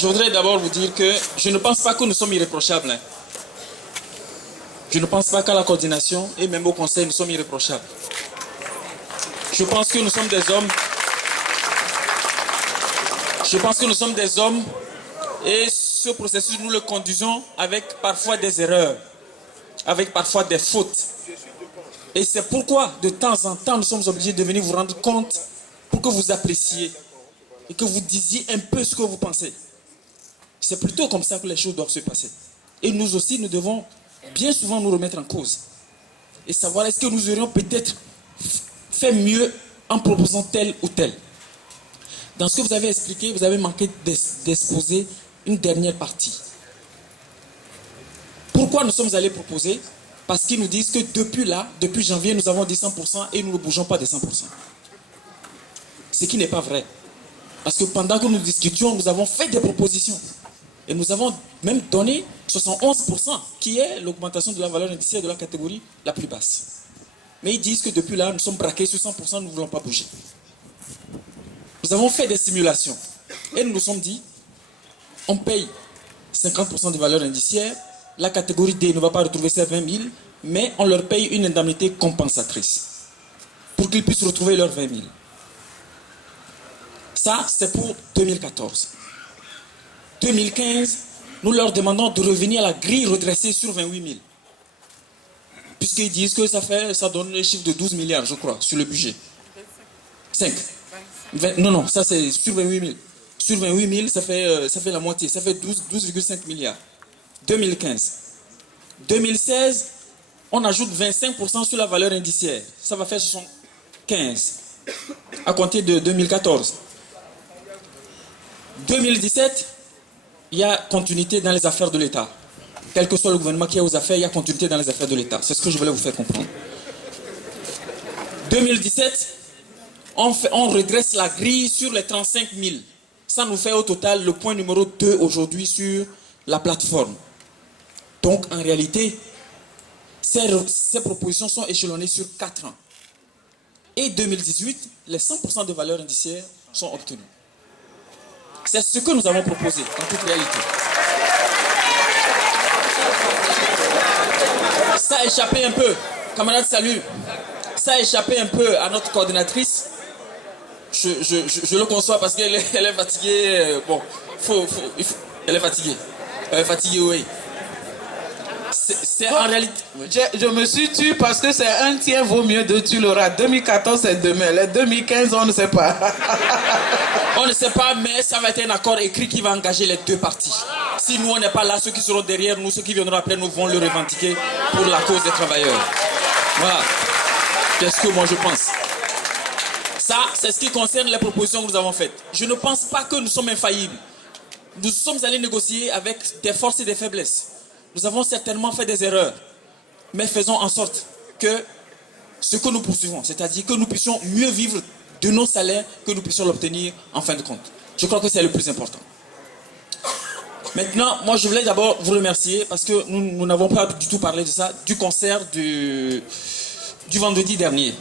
Je voudrais d'abord vous dire que je ne pense pas que nous sommes irréprochables. Hein. Je ne pense pas qu'à la coordination et même au conseil, nous sommes irréprochables. Je pense que nous sommes des hommes. Je pense que nous sommes des hommes et ce processus, nous le conduisons avec parfois des erreurs, avec parfois des fautes. Et c'est pourquoi, de temps en temps, nous sommes obligés de venir vous rendre compte pour que vous appréciez et que vous disiez un peu ce que vous pensez. C'est plutôt comme ça que les choses doivent se passer. Et nous aussi, nous devons bien souvent nous remettre en cause et savoir est-ce que nous aurions peut-être fait mieux en proposant tel ou tel. Dans ce que vous avez expliqué, vous avez manqué d'exposer une dernière partie. Pourquoi nous sommes allés proposer? Parce qu'ils nous disent que depuis janvier, nous avons dit 100% et nous ne bougeons pas des 100%. Ce qui n'est pas vrai. Parce que pendant que nous discutions, nous avons fait des propositions. Et nous avons même donné 71%, qui est l'augmentation de la valeur indiciaire de la catégorie la plus basse. Mais ils disent que depuis là, nous sommes braqués sur 100%, nous ne voulons pas bouger. Nous avons fait des simulations. Et nous nous sommes dit, on paye 50% de valeur indiciaire, la catégorie D ne va pas retrouver ses 20 000, mais on leur paye une indemnité compensatrice pour qu'ils puissent retrouver leurs 20 000. Ça, c'est pour 2014. 2015, nous leur demandons de revenir à la grille redressée sur 28 000. Puisqu'ils disent que ça donne un chiffre de 12 milliards, je crois, sur le budget. 5. Non, ça c'est sur 28 000. Sur 28 000, ça fait la moitié, ça fait 12,5 milliards. 2015. 2016, on ajoute 25% sur la valeur indiciaire. Ça va faire 75 à compter de 2014. 2017, il y a continuité dans les affaires de l'État. Quel que soit le gouvernement qui est aux affaires, il y a continuité dans les affaires de l'État. C'est ce que je voulais vous faire comprendre. 2017, on redresse la grille sur les 35 000. Ça nous fait au total le point numéro 2 aujourd'hui sur la plateforme. Donc, en réalité, ces propositions sont échelonnées sur 4 ans. Et 2018, les 100% de valeur indiciaire sont obtenus. C'est ce que nous avons proposé, en toute réalité. Ça a échappé un peu, camarade, salut. Ça a échappé un peu à notre coordinatrice. Je le conçois parce qu'elle est fatiguée. Bon, elle est fatiguée. Elle est fatiguée, oui. C'est en réalité... Je me suis tué parce que c'est un tiers vaut mieux de tu l'auras. 2014, c'est demain. Les 2015, on ne sait pas. On ne sait pas, mais ça va être un accord écrit qui va engager les deux parties. Si nous, on n'est pas là, ceux qui seront derrière nous, ceux qui viendront après nous, vont le revendiquer pour la cause des travailleurs. Voilà. C'est ce que moi je pense. Ça, c'est ce qui concerne les propositions que nous avons faites. Je ne pense pas que nous sommes infaillibles. Nous sommes allés négocier avec des forces et des faiblesses. Nous avons certainement fait des erreurs. Mais faisons en sorte que ce que nous poursuivons, c'est-à-dire que nous puissions mieux vivre de nos salaires, que nous puissions l'obtenir en fin de compte. Je crois que c'est le plus important. Maintenant, moi je voulais d'abord vous remercier parce que nous n'avons pas du tout parlé de ça, du concert du vendredi dernier.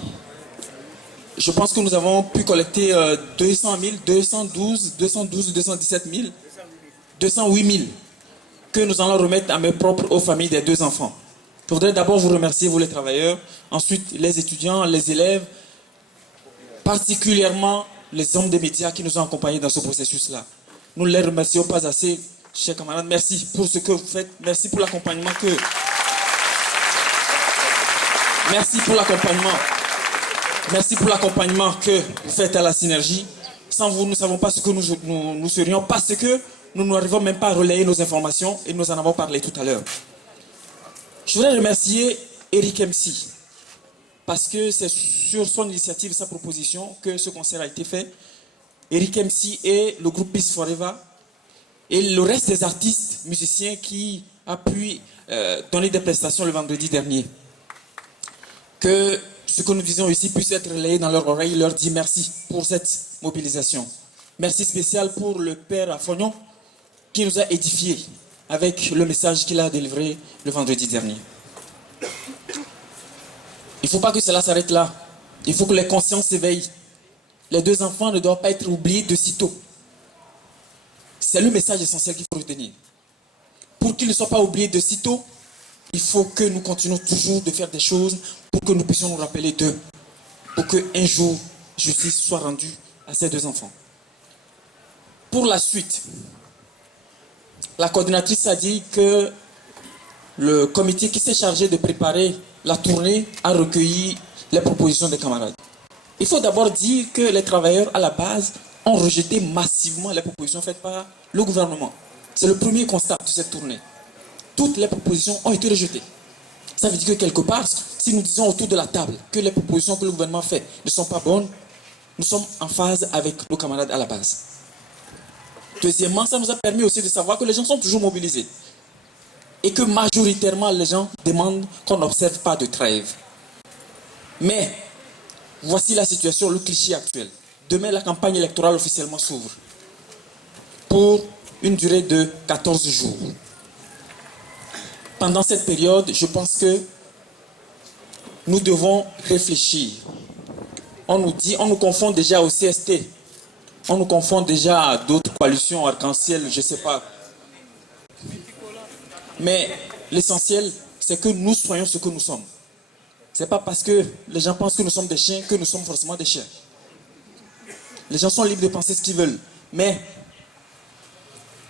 Je pense que nous avons pu collecter 200 000, 212, 217 000, 208 000 que nous allons remettre à main propre aux familles des 2 enfants. Je voudrais d'abord vous remercier, vous les travailleurs, ensuite les étudiants, les élèves, particulièrement les hommes des médias qui nous ont accompagnés dans ce processus-là. Nous ne les remercions pas assez, chers camarades. Merci pour ce que vous faites. Merci pour l'accompagnement que... Merci pour l'accompagnement. Merci pour l'accompagnement que vous faites à la synergie. Sans vous, nous ne savons pas ce que nous serions parce que nous n'arrivons même pas à relayer nos informations et nous en avons parlé tout à l'heure. Je voudrais remercier Eric MC parce que c'est sur son initiative, sa proposition que ce concert a été fait. Eric MC et le groupe Peace Forever et le reste des artistes, musiciens qui a pu donner des prestations le vendredi dernier. Que ce que nous disons ici puisse être relayé dans leur oreille, leur dit merci pour cette mobilisation. Merci spécial pour le père Afognon qui nous a édifiés avec le message qu'il a délivré le vendredi dernier. Il ne faut pas que cela s'arrête là. Il faut que les consciences s'éveillent. Les 2 enfants ne doivent pas être oubliés de sitôt. C'est le message essentiel qu'il faut retenir. Pour qu'il ne soit pas oublié de sitôt, il faut que nous continuions toujours de faire des choses pour que nous puissions nous rappeler d'eux. Pour qu'un jour, justice soit rendue à ces deux enfants. Pour la suite, la coordinatrice a dit que le comité qui s'est chargé de préparer la tournée a recueilli les propositions des camarades. Il faut d'abord dire que les travailleurs à la base ont rejeté massivement les propositions faites par le gouvernement. C'est le premier constat de cette tournée. Toutes les propositions ont été rejetées. Ça veut dire que quelque part, si nous disons autour de la table que les propositions que le gouvernement fait ne sont pas bonnes, nous sommes en phase avec nos camarades à la base. Deuxièmement, ça nous a permis aussi de savoir que les gens sont toujours mobilisés. Et que majoritairement, les gens demandent qu'on n'observe pas de trêve. Mais, voici la situation, le cliché actuel. Demain, la campagne électorale officiellement s'ouvre. Pour une durée de 14 jours. Pendant cette période, je pense que nous devons réfléchir. On nous confond déjà au CST. On nous confond déjà à d'autres coalitions, arc-en-ciel, je ne sais pas. Mais l'essentiel, c'est que nous soyons ce que nous sommes. Ce n'est pas parce que les gens pensent que nous sommes des chiens que nous sommes forcément des chiens. Les gens sont libres de penser ce qu'ils veulent. Mais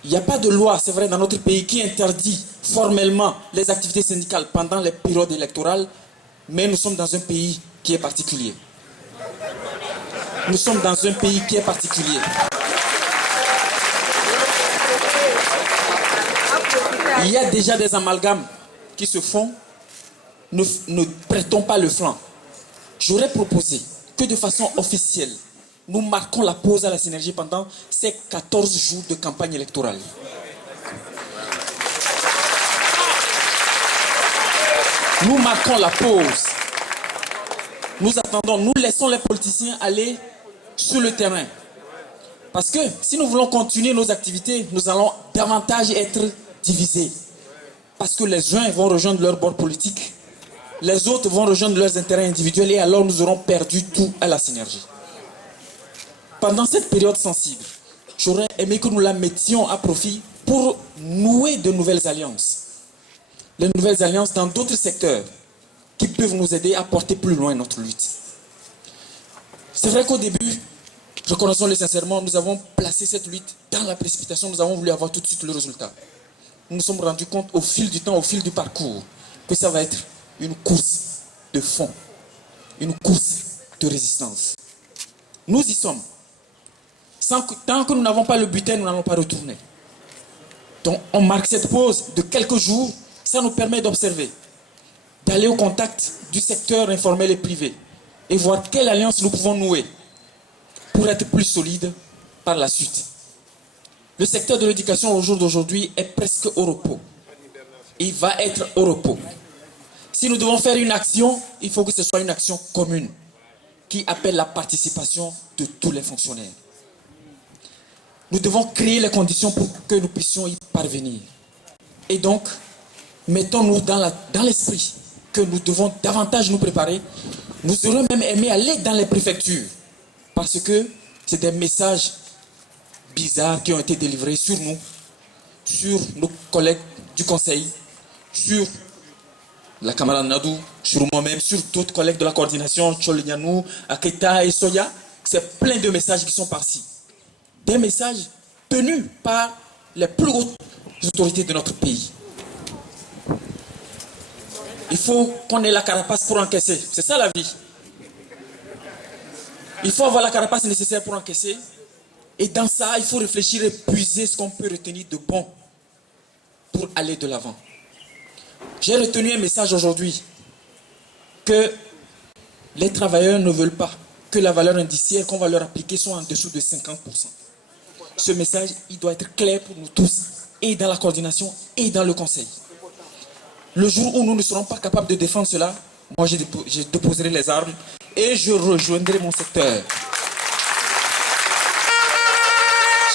il n'y a pas de loi, c'est vrai, dans notre pays qui interdit formellement les activités syndicales pendant les périodes électorales, mais nous sommes dans un pays qui est particulier. Nous sommes dans un pays qui est particulier. Il y a déjà des amalgames qui se font. Ne prêtons pas le flanc. J'aurais proposé que de façon officielle, nous marquons la pause à la synergie pendant ces 14 jours de campagne électorale. Nous marquons la pause. Nous attendons, nous laissons les politiciens aller sur le terrain. Parce que si nous voulons continuer nos activités, nous allons davantage être divisés. Parce que les uns vont rejoindre leur bord politique, les autres vont rejoindre leurs intérêts individuels et alors nous aurons perdu tout à la synergie. Pendant cette période sensible, j'aurais aimé que nous la mettions à profit pour nouer de nouvelles alliances. Les nouvelles alliances dans d'autres secteurs qui peuvent nous aider à porter plus loin notre lutte. C'est vrai qu'au début, reconnaissons-le sincèrement, nous avons placé cette lutte dans la précipitation, nous avons voulu avoir tout de suite le résultat. Nous nous sommes rendus compte au fil du temps, au fil du parcours, que ça va être une course de fond, une course de résistance. Nous y sommes. Tant que nous n'avons pas le butin, nous n'allons pas retourner. Donc on marque cette pause de quelques jours, ça nous permet d'observer, d'aller au contact du secteur informel et privé et voir quelle alliance nous pouvons nouer pour être plus solides par la suite. Le secteur de l'éducation au jour d'aujourd'hui est presque au repos. Il va être au repos. Si nous devons faire une action, il faut que ce soit une action commune qui appelle la participation de tous les fonctionnaires. Nous devons créer les conditions pour que nous puissions y parvenir. Et donc, mettons-nous dans l'esprit que nous devons davantage nous préparer. Nous aurions même aimé aller dans les préfectures parce que c'est des messages bizarres qui ont été délivrés sur nous, sur nos collègues du conseil, sur la camarade Nadou, sur moi-même, sur d'autres collègues de la coordination, Cholignanou, Aketa et Soya. C'est plein de messages qui sont par-ci. Des messages tenus par les plus hautes autorités de notre pays. Il faut qu'on ait la carapace pour encaisser. C'est ça la vie. Il faut avoir la carapace nécessaire pour encaisser. Et dans ça, il faut réfléchir et puiser ce qu'on peut retenir de bon pour aller de l'avant. J'ai retenu un message aujourd'hui que les travailleurs ne veulent pas que la valeur indiciaire qu'on va leur appliquer soit en dessous de 50%. Ce message, il doit être clair pour nous tous, et dans la coordination, et dans le conseil. Le jour où nous ne serons pas capables de défendre cela, moi je déposerai les armes et je rejoindrai mon secteur.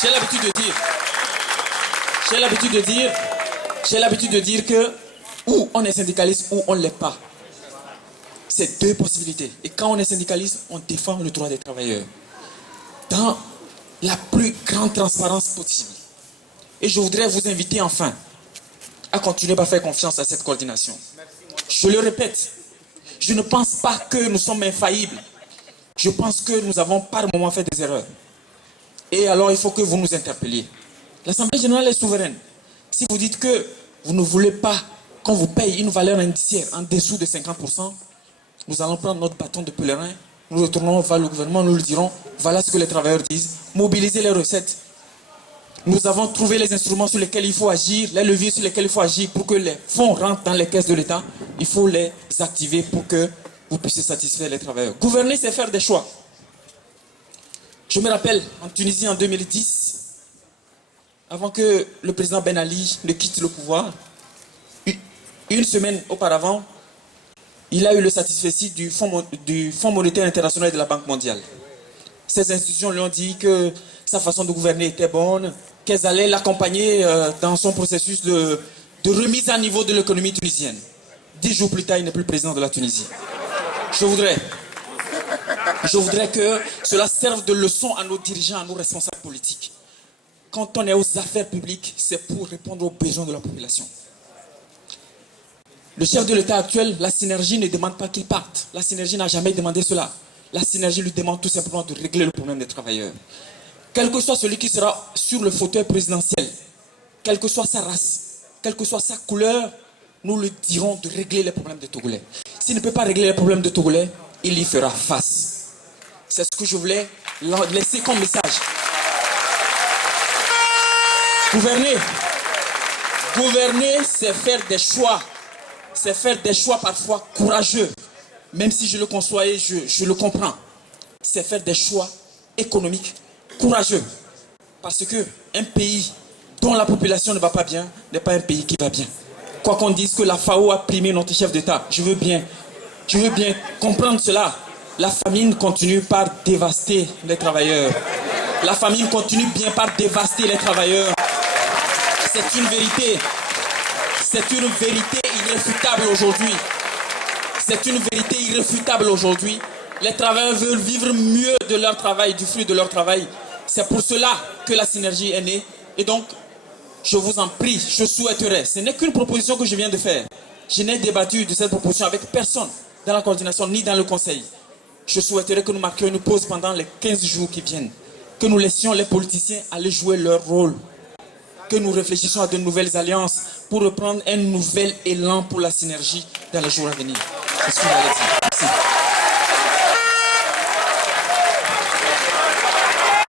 J'ai l'habitude de dire que ou on est syndicaliste ou on ne l'est pas. C'est deux possibilités. Et quand on est syndicaliste, on défend le droit des travailleurs. Dans la plus grande transparence possible. Et je voudrais vous inviter enfin à continuer par faire confiance à cette coordination. Je le répète, je ne pense pas que nous sommes infaillibles. Je pense que nous avons par moments fait des erreurs. Et alors il faut que vous nous interpelliez. L'Assemblée générale est souveraine. Si vous dites que vous ne voulez pas qu'on vous paye une valeur indiciaire en dessous de 50%, nous allons prendre notre bâton de pèlerin, nous retournons vers le gouvernement, nous lui dirons, voilà ce que les travailleurs disent, mobiliser les recettes. Nous avons trouvé les instruments sur lesquels il faut agir, les leviers sur lesquels il faut agir pour que les fonds rentrent dans les caisses de l'État. Il faut les activer pour que vous puissiez satisfaire les travailleurs. Gouverner, c'est faire des choix. Je me rappelle, en Tunisie, en 2010, avant que le président Ben Ali ne quitte le pouvoir, une semaine auparavant, il a eu le satisfecit du Fonds monétaire international et de la Banque mondiale. Ces institutions lui ont dit que sa façon de gouverner était bonne, qu'elles allaient l'accompagner dans son processus de remise à niveau de l'économie tunisienne. 10 jours plus tard, il n'est plus président de la Tunisie. Je voudrais que cela serve de leçon à nos dirigeants, à nos responsables politiques. Quand on est aux affaires publiques, c'est pour répondre aux besoins de la population. Le chef de l'État actuel, la synergie ne demande pas qu'il parte. La synergie n'a jamais demandé cela. La synergie lui demande tout simplement de régler le problème des travailleurs. Quel que soit celui qui sera sur le fauteuil présidentiel, quelle que soit sa race, quelle que soit sa couleur, nous lui dirons de régler les problèmes des Togolais. S'il ne peut pas régler les problèmes des Togolais, il y fera face. C'est ce que je voulais laisser comme message. Gouverner, c'est faire des choix. C'est faire des choix parfois courageux. Même si je le conçois et je le comprends. C'est faire des choix économiques courageux. Parce qu'un pays dont la population ne va pas bien n'est pas un pays qui va bien. Quoi qu'on dise que la FAO a primé notre chef d'État, je veux bien comprendre cela. La famine continue par dévaster les travailleurs. La famine continue bien par dévaster les travailleurs. C'est une vérité. C'est une vérité irréfutable aujourd'hui. C'est une vérité irréfutable aujourd'hui. Les travailleurs veulent vivre mieux de leur travail, du fruit de leur travail. C'est pour cela que la synergie est née. Et donc, je vous en prie, je souhaiterais, ce n'est qu'une proposition que je viens de faire. Je n'ai débattu de cette proposition avec personne dans la coordination ni dans le conseil. Je souhaiterais que nous marquions une pause pendant les 15 jours qui viennent. Que nous laissions les politiciens aller jouer leur rôle. Que nous réfléchissions à de nouvelles alliances pour reprendre un nouvel élan pour la synergie dans les jours à venir. C'est ce que j'allais dire. Merci.